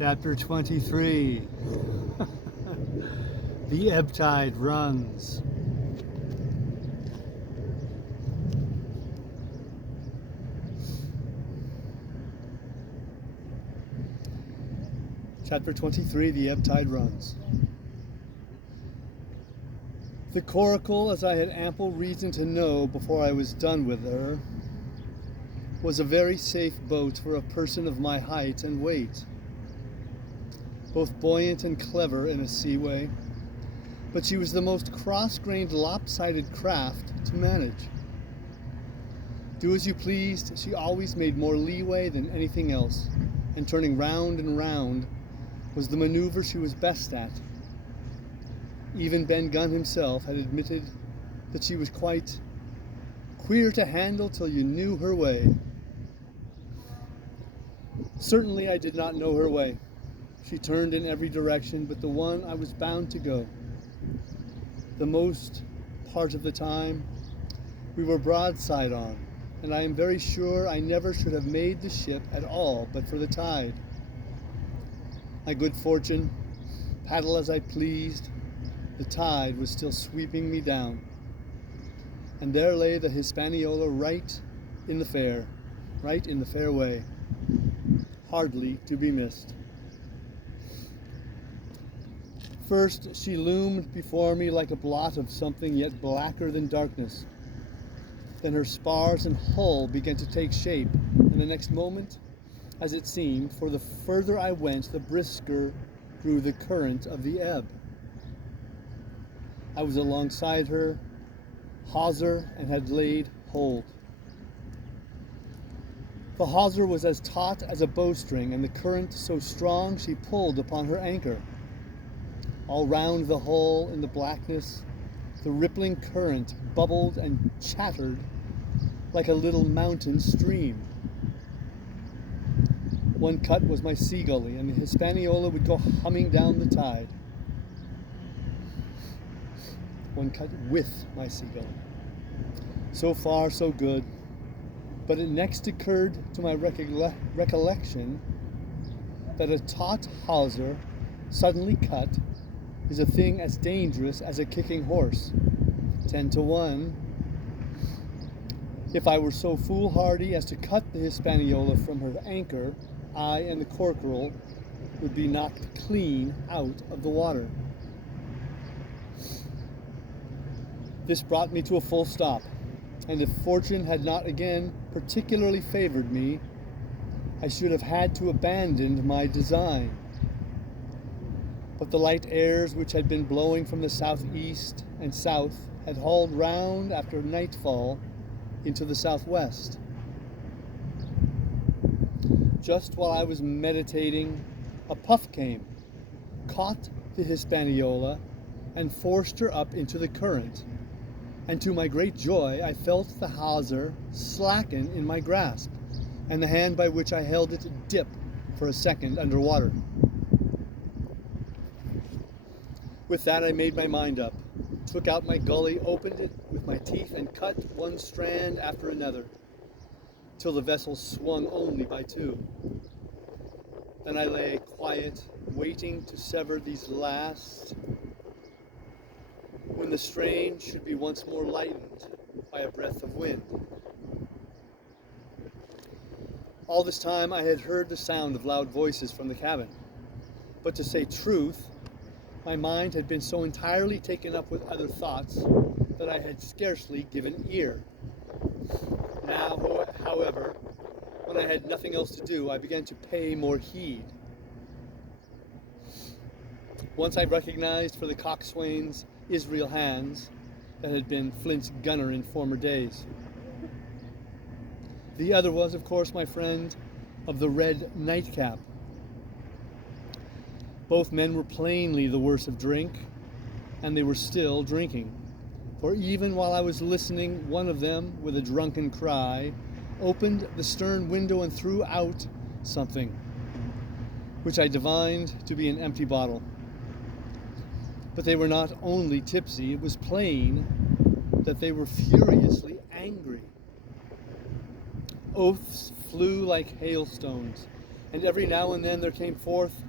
Chapter 23. The Ebb-tide runs. Chapter 23. The Ebb-tide runs. The coracle, as I had ample reason to know before I was done with her, was a very safe boat for a person of my height and weight. Both buoyant and clever in a seaway, but she was the most cross-grained, lopsided craft to manage. Do as you pleased, she always made more leeway than anything else, and turning round and round was the maneuver she was best at. Even Ben Gunn himself had admitted that she was quite queer to handle till you knew her way. Certainly I did not know her way. She turned in every direction but the one I was bound to go. The most part of the time we were broadside on, and I am very sure I never should have made the ship at all but for the tide. My good fortune, paddle as I pleased, the tide was still sweeping me down. And there lay the Hispaniola right in the fairway, hardly to be missed. First, she loomed before me like a blot of something yet blacker than darkness. Then her spars and hull began to take shape, and the next moment, as it seemed, for the further I went, the brisker grew the current of the ebb. I was alongside her, hawser, and had laid hold. The hawser was as taut as a bowstring, and the current so strong she pulled upon her anchor. All round the hull in the blackness, the rippling current bubbled and chattered like a little mountain stream. One cut was my sea gully, and the Hispaniola would go humming down the tide. One cut with my sea gully. So far, so good. But it next occurred to my recollection that a taut hawser, suddenly cut, is a thing as dangerous as a kicking horse. 10 to 1. If I were so foolhardy as to cut the Hispaniola from her anchor, I and the coracle would be knocked clean out of the water. This brought me to a full stop, and if fortune had not again particularly favored me, I should have had to abandon my design. But the light airs which had been blowing from the southeast and south had hauled round after nightfall into the southwest. Just while I was meditating, a puff came, caught the Hispaniola, and forced her up into the current. And to my great joy, I felt the hawser slacken in my grasp, and the hand by which I held it dip for a second under water. With that, I made my mind up, took out my gully, opened it with my teeth, and cut one strand after another, till the vessel swung only by two. Then I lay quiet, waiting to sever these last, when the strain should be once more lightened by a breath of wind. All this time I had heard the sound of loud voices from the cabin, but to say truth, my mind had been so entirely taken up with other thoughts that I had scarcely given ear. Now, however, when I had nothing else to do, I began to pay more heed. Once I recognized for the coxswain's Israel hands that had been Flint's gunner in former days. The other was, of course, my friend of the red nightcap. Both men were plainly the worse of drink, and they were still drinking. For even while I was listening, one of them, with a drunken cry, opened the stern window and threw out something, which I divined to be an empty bottle. But they were not only tipsy, it was plain that they were furiously angry. Oaths flew like hailstones, and every now and then there came forth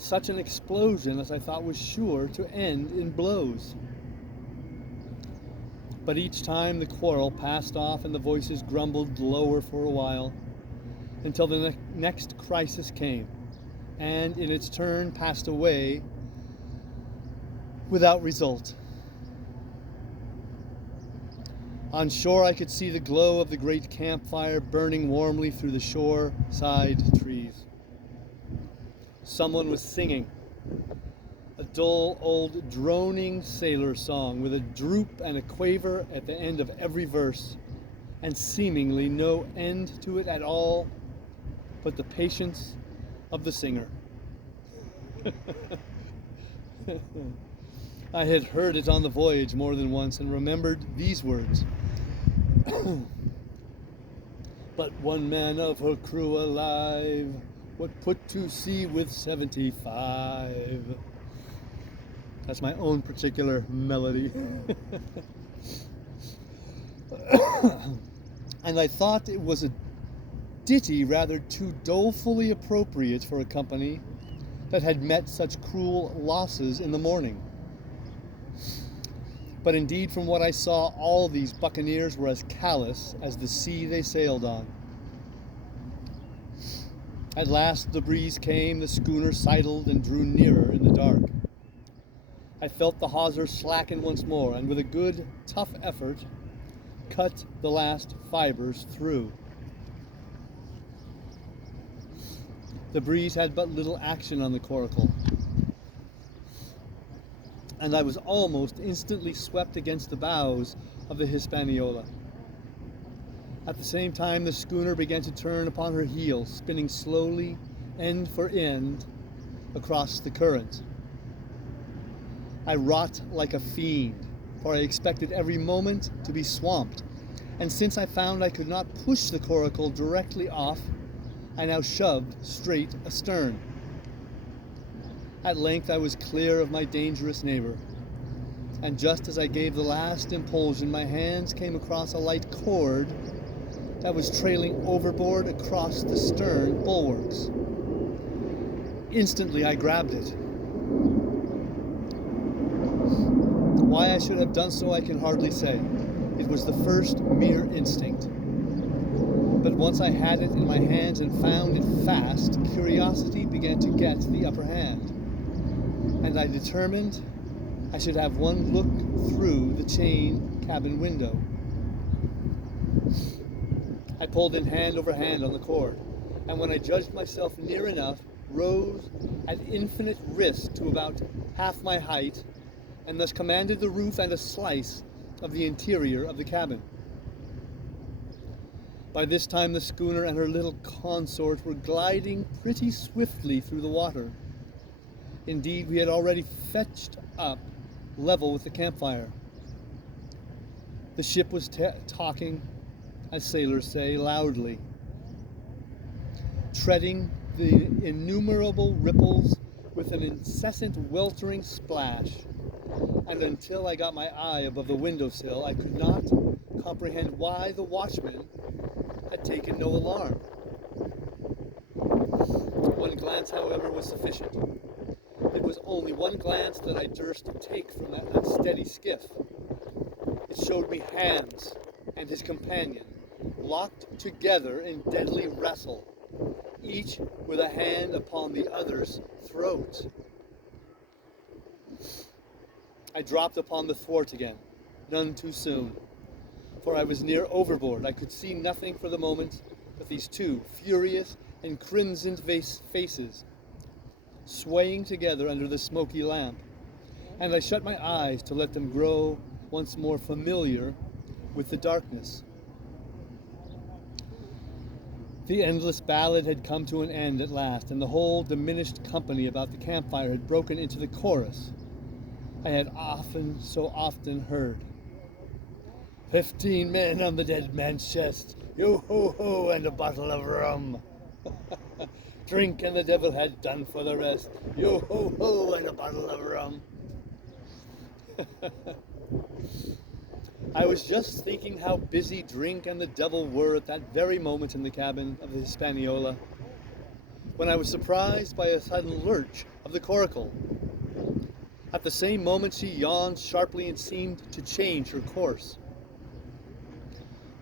such an explosion as I thought was sure to end in blows. But each time the quarrel passed off and the voices grumbled lower for a while, until the next crisis came, and in its turn passed away without result. On shore I could see the glow of the great campfire burning warmly through the shore-side trees. Someone was singing, a dull old droning sailor song with a droop and a quaver at the end of every verse, and seemingly no end to it at all but the patience of the singer. I had heard it on the voyage more than once and remembered these words. But one man of her crew alive would put to sea with 75. That's my own particular melody. And I thought it was a ditty rather too dolefully appropriate for a company that had met such cruel losses in the morning. But indeed, from what I saw, all these buccaneers were as callous as the sea they sailed on. At last the breeze came, the schooner sidled and drew nearer in the dark. I felt the hawser slacken once more, and with a good, tough effort, cut the last fibers through. The breeze had but little action on the coracle, and I was almost instantly swept against the bows of the Hispaniola. At the same time, the schooner began to turn upon her heel, spinning slowly, end for end, across the current. I wrought like a fiend, for I expected every moment to be swamped, and since I found I could not push the coracle directly off, I now shoved straight astern. At length I was clear of my dangerous neighbor, and just as I gave the last impulsion, my hands came across a light cord that was trailing overboard across the stern bulwarks. Instantly I grabbed it. Why I should have done so I can hardly say. It was the first mere instinct. But once I had it in my hands and found it fast, curiosity began to get the upper hand, and I determined I should have one look through the chain cabin window. I pulled in hand over hand on the cord, and when I judged myself near enough, rose at infinite risk to about half my height, and thus commanded the roof and a slice of the interior of the cabin. By this time the schooner and her little consort were gliding pretty swiftly through the water. Indeed, we had already fetched up level with the campfire. The ship was talking, as sailors say, loudly, treading the innumerable ripples with an incessant weltering splash, and until I got my eye above the windowsill, I could not comprehend why the watchman had taken no alarm. One glance, however, was sufficient. It was only one glance that I durst take from that unsteady skiff. It showed me Hans and his companion locked together in deadly wrestle, each with a hand upon the other's throat. I dropped upon the thwart again, none too soon, for I was near overboard. I could see nothing for the moment but these two furious and crimsoned faces swaying together under the smoky lamp, and I shut my eyes to let them grow once more familiar with the darkness. The endless ballad had come to an end at last, and the whole diminished company about the campfire had broken into the chorus I had so often heard. 15 men on the dead man's chest, yo-ho-ho, and a bottle of rum. Drink and the devil had done for the rest, yo-ho-ho, and a bottle of rum. I was just thinking how busy drink and the devil were at that very moment in the cabin of the Hispaniola, when I was surprised by a sudden lurch of the coracle. At the same moment she yawned sharply and seemed to change her course.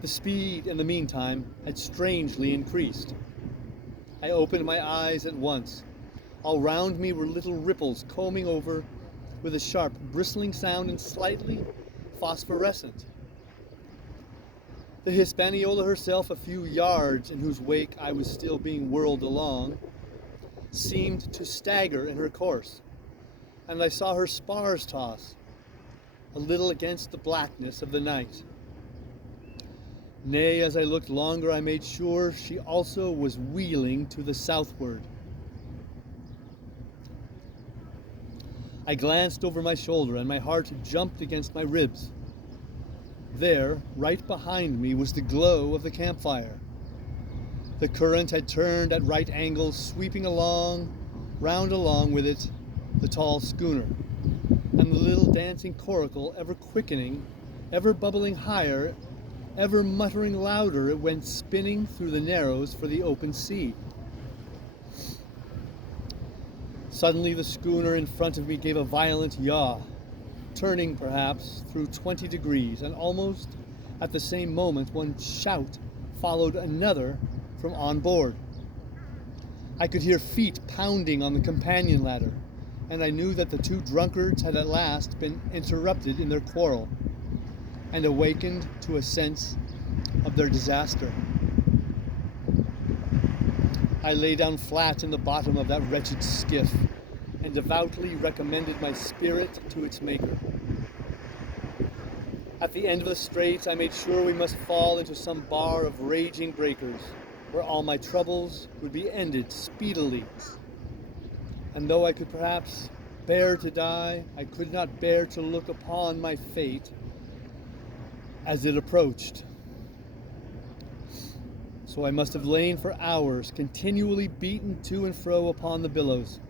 The speed, in the meantime, had strangely increased. I opened my eyes at once. All round me were little ripples combing over with a sharp, bristling sound and slightly phosphorescent. The Hispaniola herself, a few yards in whose wake I was still being whirled along, seemed to stagger in her course, and I saw her spars toss a little against the blackness of the night. Nay, as I looked longer, I made sure she also was wheeling to the southward. I glanced over my shoulder, and my heart jumped against my ribs. There, right behind me, was the glow of the campfire. The current had turned at right angles, sweeping round along with it, the tall schooner, and the little dancing coracle, ever quickening, ever bubbling higher, ever muttering louder, it went spinning through the narrows for the open sea. Suddenly the schooner in front of me gave a violent yaw, turning perhaps through 20 degrees, and almost at the same moment one shout followed another from on board. I could hear feet pounding on the companion ladder, and I knew that the two drunkards had at last been interrupted in their quarrel, and awakened to a sense of their disaster. I lay down flat in the bottom of that wretched skiff, and devoutly recommended my spirit to its maker. At the end of the straits, I made sure we must fall into some bar of raging breakers, where all my troubles would be ended speedily. And though I could perhaps bear to die, I could not bear to look upon my fate as it approached. So I must have lain for hours, continually beaten to and fro upon the billows,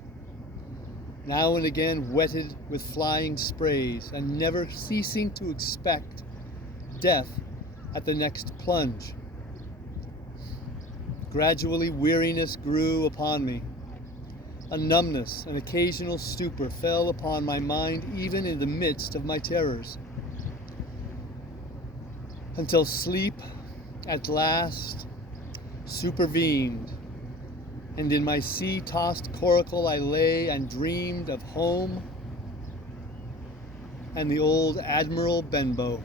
now and again wetted with flying sprays, and never ceasing to expect death at the next plunge. Gradually weariness grew upon me. A numbness, an occasional stupor fell upon my mind even in the midst of my terrors, until sleep at last supervened, and in my sea-tossed coracle I lay and dreamed of home and the old Admiral Benbow.